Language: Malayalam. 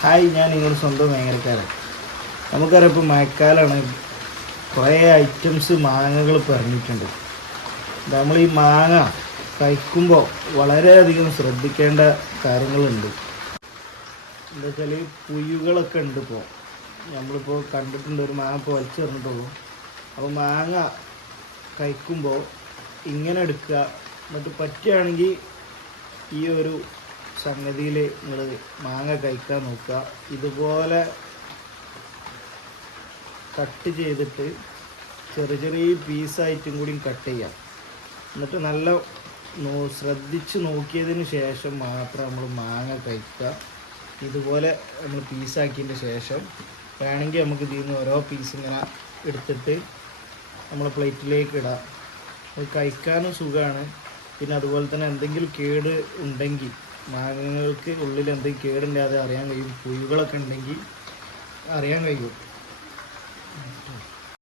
ഹായ്, ഞാൻ നിങ്ങളുടെ സ്വന്തം ഭയങ്കരക്കാരൻ. നമുക്കറിയാം ഇപ്പോൾ മഴക്കാലമാണ്. കുറേ ഐറ്റംസ് മാങ്ങകൾ പറഞ്ഞിട്ടുണ്ട്. നമ്മൾ ഈ മാങ്ങ കഴിക്കുമ്പോൾ വളരെയധികം ശ്രദ്ധിക്കേണ്ട കാര്യങ്ങളുണ്ട്. എന്താ വെച്ചാൽ പുഴുകളൊക്കെ ഉണ്ട്. നമ്മളിപ്പോൾ കണ്ടിട്ടുണ്ട്, ഒരു മാങ്ങ ഇപ്പോൾ വലിച്ചു തന്നിട്ടുള്ളൂ. അപ്പോൾ മാങ്ങ കഴിക്കുമ്പോൾ ഇങ്ങനെ എടുക്കുക. എന്നിട്ട് പറ്റുകയാണെങ്കിൽ ഈ ഒരു സംഗതിയിൽ നിങ്ങൾ മാങ്ങ കഴിക്കാൻ നോക്കുക. ഇതുപോലെ കട്ട് ചെയ്തിട്ട് ചെറിയ ചെറിയ പീസായിട്ടും കൂടി കട്ട് ചെയ്യാം. എന്നിട്ട് നല്ല ശ്രദ്ധിച്ച് നോക്കിയതിന് ശേഷം മാത്രം നമ്മൾ മാങ്ങ കഴിക്കുക. ഇതുപോലെ നമ്മൾ പീസാക്കിയതിന് ശേഷം വേണമെങ്കിൽ നമുക്ക് ഇതിൽ നിന്ന് ഓരോ പീസ് ഇങ്ങനെ എടുത്തിട്ട് നമ്മൾ പ്ലേറ്റിലേക്ക് ഇടാം. അത് കഴിക്കാനും സുഖമാണ്. പിന്നെ അതുപോലെ തന്നെ എന്തെങ്കിലും കേട് ഉണ്ടെങ്കിൽ, മാങ്ങകൾക്ക് ഉള്ളിൽ എന്തെങ്കിലും കേടുണ്ടെങ്കിൽ അത് അറിയാൻ കഴിയും. പുഴുകളൊക്കെ ഉണ്ടെങ്കിൽ അറിയാൻ കഴിയും.